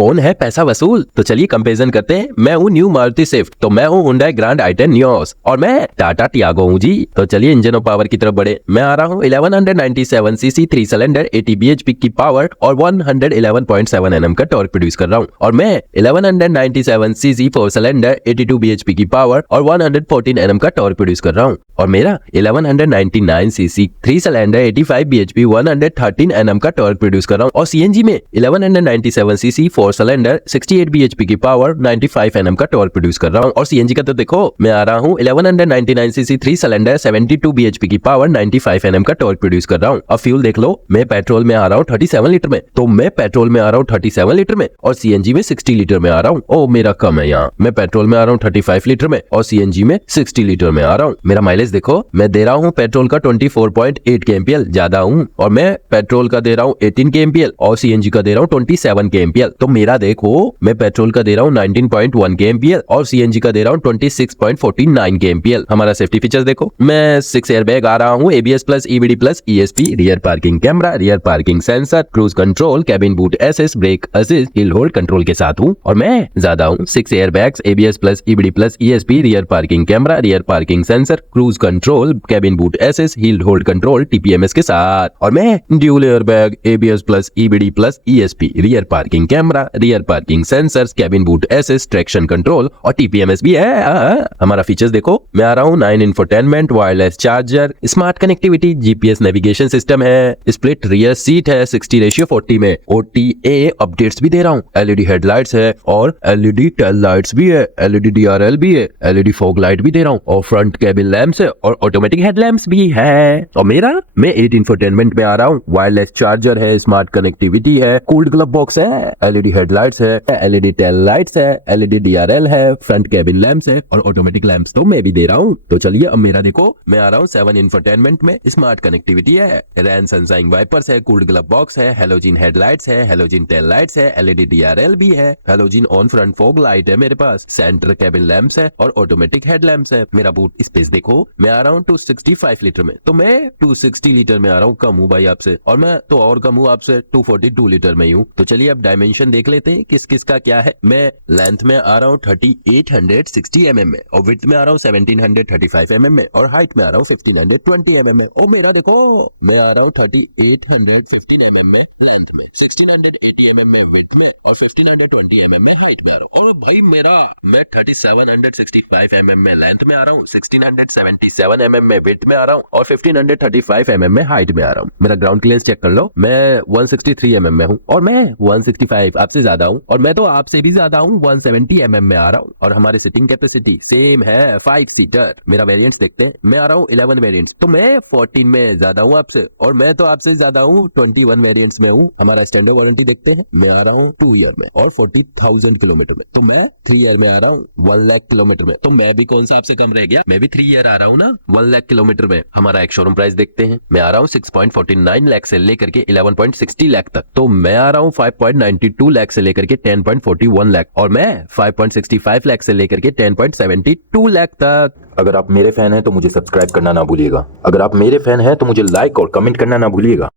कौन है पैसा वसूल? तो चलिए कंपैरिजन करते हैं। मैं हूँ न्यू मारुति स्विफ्ट, तो मैं हूँ हुंडई ग्रैंड i10 नियोस, और मैं टाटा टियागो हूँ जी। तो चलिए इंजन और पावर की तरफ बढ़े। मैं आ रहा हूँ 1197 सीसी 3 सिलेंडर 80 bhp की पावर और 111.7 Nm का टॉर्क प्रोड्यूस कर रहा हूँ। और मैं 1197 सीसी 4 सिलेंडर 82 bhp की पावर और 114 Nm का टॉर्क प्रोड्यूस कर रहा हूँ। और मेरा 1199 सीसी 3 सिलेंडर 85 bhp 113 Nm का टॉर्क प्रोड्यूस कर रहा हूँ। और सीएनजी में 1197 सीसी 4 सिलेंडर 68 bhp की पावर 95 Nm का टॉर्क प्रोड्यूस कर रहा हूँ। और सीएनजी का तो देखो, मैं आ रहा हूँ 1199 सीसी 3 सिलेंडर 72 bhp की पावर 95 Nm का टॉर्क प्रोड्यूस कर रहा हूँ। अब फ्यूल देख लो, मैं पेट्रोल में आ रहा हूँ 37 लीटर में, तो मैं पेट्रोल में आ रहा हूँ 37 लीटर में, और सीएनजी में 60 लीटर में आ रहा हूँ। ओ मेरा कम है यहाँ, मैं पेट्रोल में आ रहा हूँ 35 लीटर में और सीएनजी में 60 लीटर में आ रहा हूँ। मेरा माइलेज देखो, मैं दे रहा हूँ पेट्रोल का 24.8 kmpl, ज्यादा हूँ, और मैं पेट्रोल का दे रहा हूँ 18 kmpl और सीएनजी का दे रहा हूँ 27 kmpl। तो मेरा देखो, मैं पेट्रोल का दे रहा हूँ 19.1 kmpl और सीएनजी का दे रहा हूँ 26.49 kmpl। हमारा सेफ्टी फीचर्स देखो, मैं 6 एयरबैग आ रहा हूँ, ABS plus EBD plus ESP, rear parking camera, rear parking sensor, cruise control, cabin boot assist, brake assist, hill hold control के साथ हूँ। और मैं ज्यादा हूँ, 6 airbags, ABS plus EBD plus ESP, rear parking camera, rear parking sensor, cruise control, cabin boot assist, hill hold control, TPMS के साथ। और मैं dual airbag, ABS plus EBD plus ESP, rear parking camera, rear parking sensors, cabin boot assist, traction control और TPMS भी है। हमारा features देखो, मैं आ रहा हूँ 9 infotainment, wireless charger, smart connectivity, GPS navigation system है, स्प्लिट रियर सीट है 60:40 में, OTA अपडेट्स भी दे रहा हूँ, LED हेडलाइट्स है और LED टेल लाइट्स भी है, LED DRL भी है, LED फॉग लाइट भी दे रहा हूँ, और फ्रंट कैबिन लैंप्स है और ऑटोमेटिक हेडलैम्प्स भी है। और मैं 8 इंफोटेनमेंट में आ रहा हूँ, वायरलेस चार्जर है, स्मार्ट कनेक्टिविटी है, कूल्ड ग्लव बॉक्स है, LED हेडलाइट्स है, LED टेल लाइट्स है, LED DRL है, फ्रंट कैबिन लैंप्स है और ऑटोमेटिक लैंप्स तो मैं भी दे रहा हूँ। तो चलिए अब मेरा देखो, मैं आ रहा हूँ 7 इंफोटेनमेंट में, स्मार्ट कनेक्टिविटी है, रैन सनशाइन वाइपर्स है, कूल्ड ग्लव बॉक्स है, हेलोजन हेडलाइट्स है, हेलोजन टेल लाइट्स है, LED DRL भी है, halogen on front fog light है मेरे पास, सेंटर कैबिन लैंप्स है और ऑटोमेटिक हेडलैम्प्स है। मेरा बूट स्पेस देखो, मैं आ रहा हूँ 265 लीटर में, तो मैं 260 लीटर में आ रहा हूँ, कम हूँ भाई आपसे, और मैं तो और कम हूँ आपसे, 242 लीटर में हूँ। तो चलिए अब डायमेंशन देख लेते हैं किस किस का क्या है। मैं लेंथ में आ रहा हूँ 3860 mm में, और विड्थ में आ रहा हूँ 1735 mm में, और हाइट में आ रहा हूँ 1520 mm में। ओ मेरा देखो, मैं आ रहा हूँ 3815 mm में लेंथ में, 1680 mm में विड्थ में और 1520 mm में हाइट में आ रहा हूँ। और भाई मैं 3765 mm में लेंथ में आ रहा हूँ, 1677 mm में विड्थ में आ रहा हूँ और 1535 mm में हाइट में आ रहा हूँ। मेरा ग्राउंड क्लियरेंस चेक कर लो, मैं 163 mm में हूँ, और मैं 165 आपसे ज्यादा हूँ, और मैं तो आपसे भी ज्यादा हूँ, 170 mm में आ रहा हूँ। और हमारी सिटिंग कैपेसिटी सेम है, 5 सीटर। मेरा वेरिएंट्स देखते हैं, मैं आ रहा हूँ 11 वेरिएंट्स, तो मैं 14 में ज्यादा हूँ आपसे, और मैं तो आपसे ज्यादा हूँ 21 वेरिएंट्स में हूँ। हमारा स्टैंडर्ड वारंटी देखते हैं, मैं आ रहा हूँ 2 ईयर में और 40,000 किलोमीटर में, तो मैं 3 ईयर में आ रहा हूँ 1 लाख किलोमीटर में। तो मैं भी कौन सा आपसे कम रह गया, मैं भी 3 ईयर आ रहा हूँ ना 1 लाख किलोमीटर में। हमारा एक शोरूम प्राइस देखते हैं, मैं आ रहा हूँ 6.49 लाख से लेकर के 11.60 लाख तक, तो मैं आ रहा हूँ 5.92 लाख से लेकर के 10.41 लाख, और मैं 5.65 लाख से लेकर के 10.72 लाख तक। अगर आप मेरे फैन हैं तो मुझे सब्सक्राइब करना ना भूलिएगा। अगर आप मेरे फैन हैं तो मुझे लाइक और कमेंट करना ना भूलिएगा।